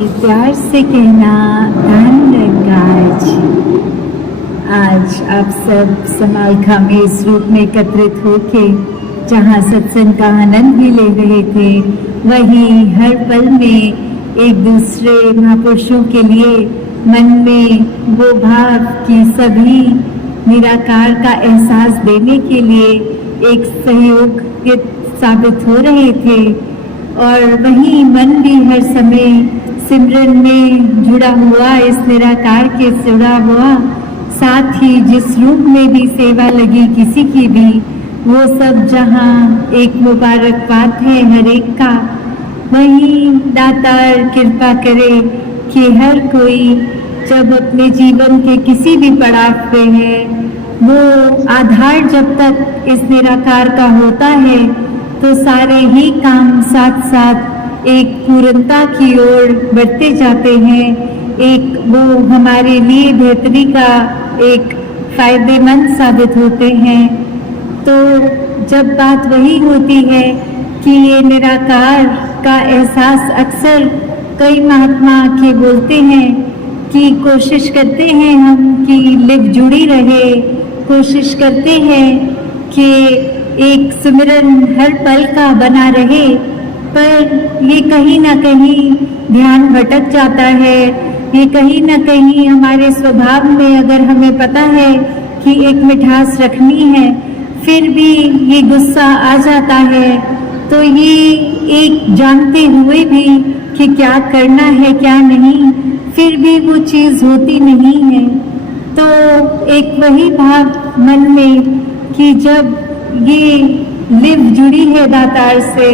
प्यार से कहना धन रंगाज। आज आप सब समालखा में इस रूप में एकत्रित होके जहाँ सत्संग का आनंद भी ले रहे थे, वहीं हर पल में एक दूसरे महापुरुषों के लिए मन में वो भाव कि सभी निराकार का एहसास देने के लिए एक सहयोग साबित हो रहे थे। और वहीं मन भी हर समय सिमरन में जुड़ा हुआ, इस निराकार के जुड़ा हुआ, साथ ही जिस रूप में भी सेवा लगी किसी की भी, वो सब जहाँ एक मुबारकबाद है हर एक का। वहीं दातार कृपा करे कि हर कोई जब अपने जीवन के किसी भी पड़ाव पे है, वो आधार जब तक इस निराकार का होता है तो सारे ही काम साथ साथ एक पूर्णता की ओर बढ़ते जाते हैं। एक वो हमारे लिए बेहतरी का एक फायदेमंद साबित होते हैं। तो जब बात वही होती है कि ये निराकार का एहसास अक्सर कई महात्मा के बोलते हैं कि कोशिश करते हैं हम कि लिव जुड़ी रहे, कोशिश करते हैं कि एक सिमरन हर पल का बना रहे, पर ये कहीं ना कहीं ध्यान भटक जाता है। ये कहीं ना कहीं हमारे स्वभाव में, अगर हमें पता है कि एक मिठास रखनी है, फिर भी ये गुस्सा आ जाता है। तो ये एक जानते हुए भी कि क्या करना है क्या नहीं, फिर भी वो चीज़ होती नहीं है। तो एक वही भाव मन में कि जब ये लिव जुड़ी है दातार से,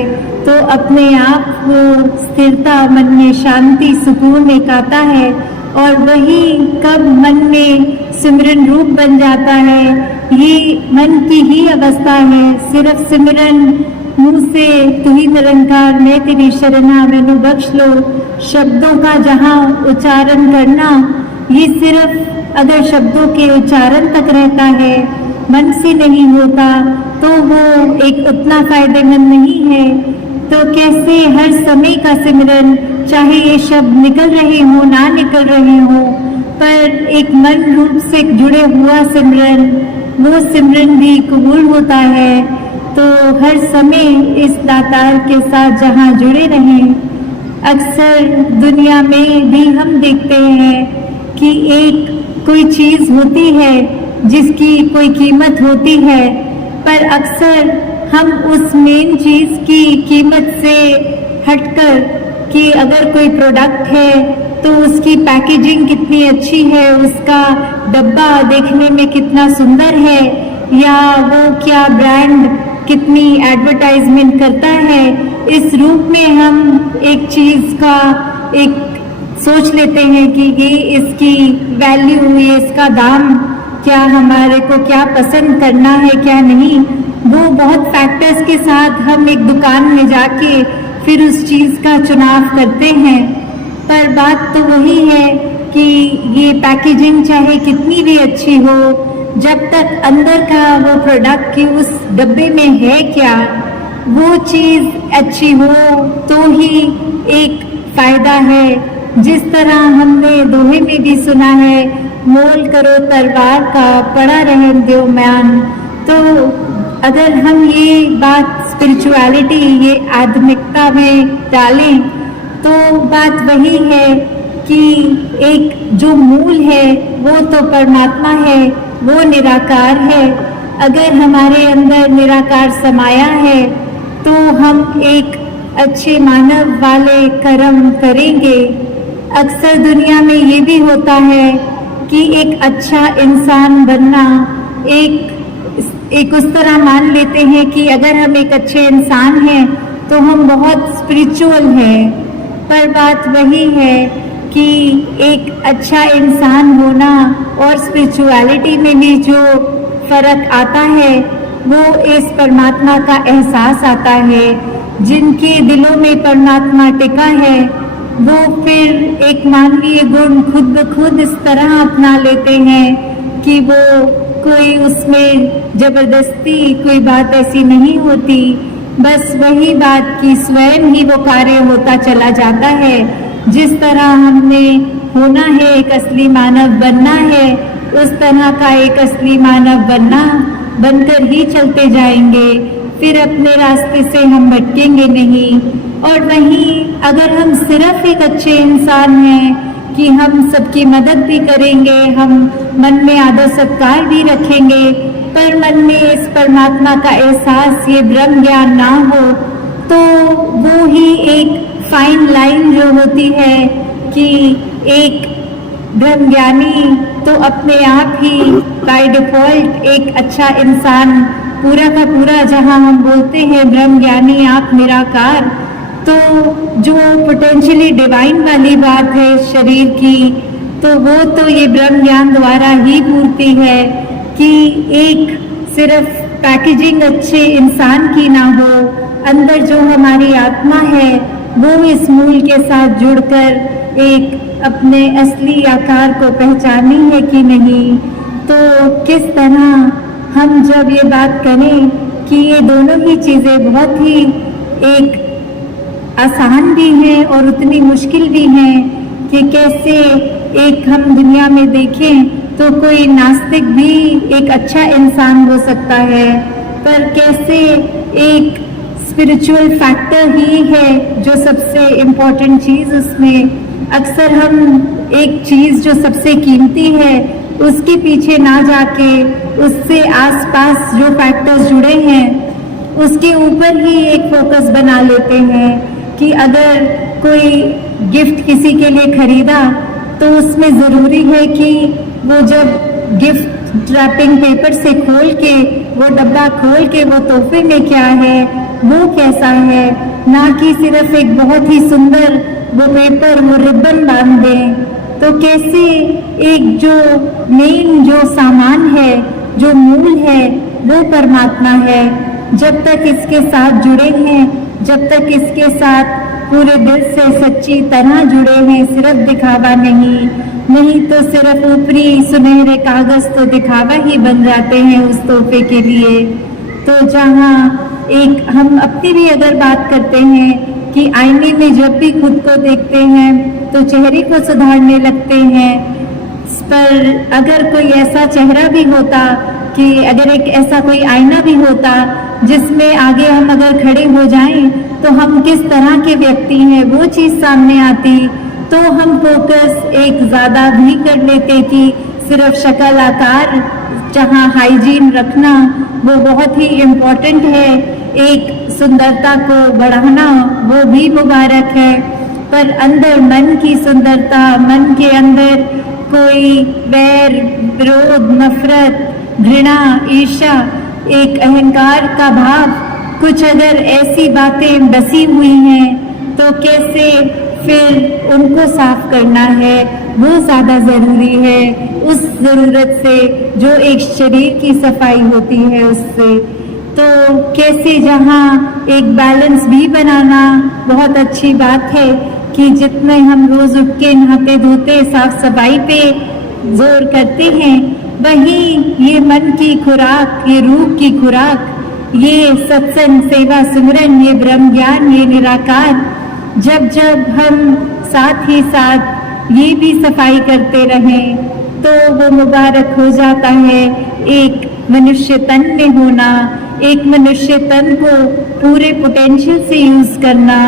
तो अपने आप को स्थिरता, मन में शांति, सुकून एक आता है। और वही कब मन में सिमरन रूप बन जाता है, ये मन की ही अवस्था है। सिर्फ सिमरन मुँह से तू ही निरंकार मैं तेरी शरणा मैनू बख्श लो शब्दों का जहाँ उच्चारण करना, ये सिर्फ अगर शब्दों के उच्चारण तक रहता है, मन से नहीं होता, तो वो एक उतना फायदेमंद नहीं है। तो कैसे हर समय का सिमरन, चाहे ये शब्द निकल रहे हो ना निकल रहे हो, पर एक मन रूप से जुड़े हुआ सिमरन, वो सिमरन भी कबूल होता है। तो हर समय इस दातार के साथ जहाँ जुड़े रहें। अक्सर दुनिया में भी हम देखते हैं कि एक कोई चीज़ होती है जिसकी कोई कीमत होती है, पर अक्सर हम उस मेन चीज़ की कीमत से हटकर कि अगर कोई प्रोडक्ट है तो उसकी पैकेजिंग कितनी अच्छी है, उसका डब्बा देखने में कितना सुंदर है, या वो क्या ब्रांड कितनी एडवर्टाइजमेंट करता है, इस रूप में हम एक चीज़ का एक सोच लेते हैं कि ये इसकी वैल्यू, ये इसका दाम, क्या हमारे को क्या पसंद करना है क्या नहीं। वो बहुत फैक्टर्स के साथ हम एक दुकान में जाके फिर उस चीज़ का चुनाव करते हैं। पर बात तो वही है कि ये पैकेजिंग चाहे कितनी भी अच्छी हो, जब तक अंदर का वो प्रोडक्ट की उस डब्बे में है क्या, वो चीज़ अच्छी हो तो ही एक फ़ायदा है। जिस तरह हमने दोहे में भी सुना है, मोल करो तलवार का पड़ा रहन दो म्यान। तो अगर हम ये बात स्पिरिचुअलिटी, ये आध्यात्मिकता में डालें, तो बात वही है कि एक जो मूल है वो तो परमात्मा है, वो निराकार है। अगर हमारे अंदर निराकार समाया है तो हम एक अच्छे मानव वाले कर्म करेंगे। अक्सर दुनिया में ये भी होता है कि एक अच्छा इंसान बनना एक उस तरह मान लेते हैं कि अगर हम एक अच्छे इंसान हैं तो हम बहुत स्पिरिचुअल हैं। पर बात वही है कि एक अच्छा इंसान होना और स्पिरिचुअलिटी में भी जो फर्क आता है, वो इस परमात्मा का एहसास आता है। जिनके दिलों में परमात्मा टिका है, वो फिर एक मानवीय गुण खुद ब खुद इस तरह अपना लेते हैं कि वो कोई उसमें जबरदस्ती कोई बात ऐसी नहीं होती। बस वही बात कि स्वयं ही वो कार्य होता चला जाता है जिस तरह हमने होना है, एक असली मानव बनना है, उस तरह का एक असली मानव बनकर ही चलते जाएंगे। फिर अपने रास्ते से हम भटकेंगे नहीं। और वहीं अगर हम सिर्फ एक अच्छे इंसान हैं कि हम सबकी मदद भी करेंगे, हम मन में आदर सत्कार भी रखेंगे, पर मन में इस परमात्मा का एहसास, ये ब्रह्म ज्ञान ना हो, तो वो ही एक फाइन लाइन जो होती है कि एक ब्रह्म ज्ञानी तो अपने आप ही बाय डिफॉल्ट एक अच्छा इंसान पूरा का पूरा, जहाँ हम बोलते हैं ब्रह्म ज्ञानी आप निराकार, तो जो पोटेंशियली डिवाइन वाली बात है शरीर की, तो वो तो ये ब्रह्म ज्ञान द्वारा ही पूर्ति है कि एक सिर्फ पैकेजिंग अच्छे इंसान की ना हो, अंदर जो हमारी आत्मा है वो इस मूल के साथ जुड़कर एक अपने असली आकार को पहचानी है कि नहीं। तो किस तरह हम जब ये बात करें कि ये दोनों ही चीज़ें बहुत ही एक आसान भी हैं और उतनी मुश्किल भी हैं कि कैसे एक हम दुनिया में देखें तो कोई नास्तिक भी एक अच्छा इंसान हो सकता है, पर कैसे एक स्पिरिचुअल फैक्टर ही है जो सबसे इम्पोर्टेंट चीज़ उसमें। अक्सर हम एक चीज़ जो सबसे कीमती है उसके पीछे ना जाके उससे आसपास जो फैक्टर्स जुड़े हैं उसके ऊपर ही एक फोकस बना लेते हैं कि अगर कोई गिफ्ट किसी के लिए खरीदा तो उसमें ज़रूरी है कि वो जब गिफ्ट रैपिंग पेपर से खोल के वो डब्बा खोल के वो तोहफे में क्या है वो कैसा है, ना कि सिर्फ एक बहुत ही सुंदर वो पेपर वो रिबन बांध दें। तो कैसे एक जो मेन जो सामान है, जो मूल है, वो परमात्मा है। जब तक इसके साथ जुड़े हैं, जब तक इसके साथ पूरे दिल से सच्ची तरह जुड़े हैं, सिर्फ दिखावा नहीं तो सिर्फ ऊपरी सुनहरे कागज तो दिखावा ही बन जाते हैं उस तोहफे के लिए। तो जहाँ एक हम अपनी भी अगर बात करते हैं कि आईने में जब भी खुद को देखते हैं तो चेहरे को सुधारने लगते हैं, पर अगर कोई ऐसा चेहरा भी होता कि अगर एक ऐसा कोई आईना भी होता जिसमें आगे हम अगर खड़े हो जाएं तो हम किस तरह के व्यक्ति हैं वो चीज़ सामने आती, तो हम फोकस एक ज़्यादा भी कर लेते कि सिर्फ शक्ल आकार, जहाँ हाइजीन रखना वो बहुत ही इम्पोर्टेंट है, एक सुंदरता को बढ़ाना वो भी मुबारक है, पर अंदर मन की सुंदरता, मन के अंदर कोई वैर, विरोध, नफरत, घृणा, ईर्ष्या, एक अहंकार का भाव, कुछ अगर ऐसी बातें बसी हुई हैं तो कैसे फिर उनको साफ करना है वो ज़्यादा ज़रूरी है उस ज़रूरत से जो एक शरीर की सफाई होती है उससे। तो कैसे जहाँ एक बैलेंस भी बनाना बहुत अच्छी बात है कि जितने हम रोज़ उठ के नहाते धोते साफ सफाई पे जोर करते हैं, वहीं ये मन की खुराक, ये रूह की खुराक, ये सत्संग, सेवा, सिमरन, ये ब्रह्म ज्ञान, ये निराकार, जब जब हम साथ ही साथ ये भी सफाई करते रहें तो वो मुबारक हो जाता है। एक मनुष्य तन में होना, एक मनुष्य तन को पूरे पोटेंशियल से यूज़ करना,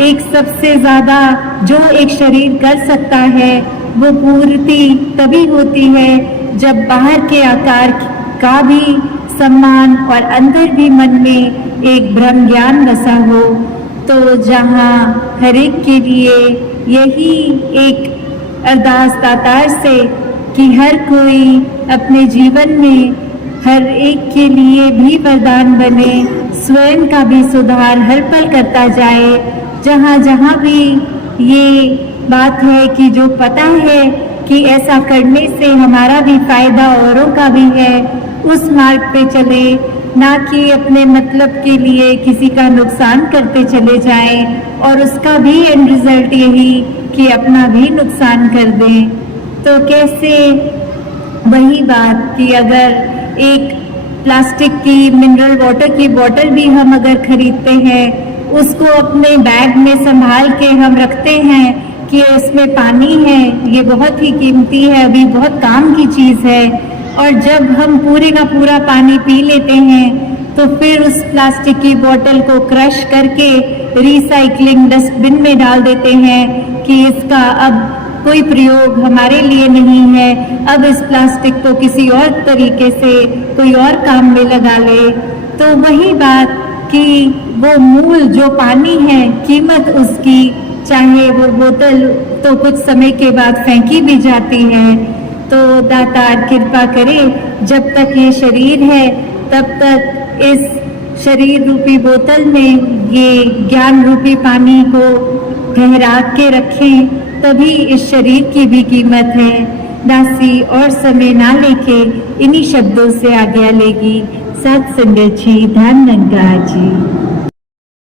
एक सबसे ज़्यादा जो एक शरीर कर सकता है वो पूर्ति तभी होती है जब बाहर के आकार का भी सम्मान और अंदर भी मन में एक ब्रह्म ज्ञान बसा हो। तो जहाँ हर एक के लिए यही एक अरदास दातार से कि हर कोई अपने जीवन में हर एक के लिए भी वरदान बने, स्वयं का भी सुधार हर पल करता जाए। जहाँ जहाँ भी ये बात है कि जो पता है कि ऐसा करने से हमारा भी फायदा औरों का भी है, उस मार्ग पे चले, ना कि अपने मतलब के लिए किसी का नुकसान करते चले जाएं और उसका भी एंड रिजल्ट यही कि अपना भी नुकसान कर दें। तो कैसे वही बात कि अगर एक प्लास्टिक की मिनरल वाटर की बोतल भी हम अगर खरीदते हैं, उसको अपने बैग में संभाल के हम रखते हैं कि इसमें पानी है, ये बहुत ही कीमती है, अभी बहुत काम की चीज़ है, और जब हम पूरे का पूरा पानी पी लेते हैं तो फिर उस प्लास्टिक की बोतल को क्रश करके रिसाइकलिंग डस्टबिन में डाल देते हैं कि इसका अब कोई प्रयोग हमारे लिए नहीं है, अब इस प्लास्टिक को किसी और तरीके से कोई और काम में लगा ले। तो वही बात कि वो मूल जो पानी है, कीमत उसकी, चाहे वो बोतल तो कुछ समय के बाद फेंकी भी जाती है। तो दातार कृपा करे, जब तक ये शरीर है तब तक इस शरीर रूपी बोतल में ये ज्ञान रूपी पानी को ठहरा के रखें, तभी इस शरीर की भी कीमत है। दासी और समय ना लेके इन्हीं शब्दों से आज्ञा लेगी। सत्संगत जी, धन गंगा जी।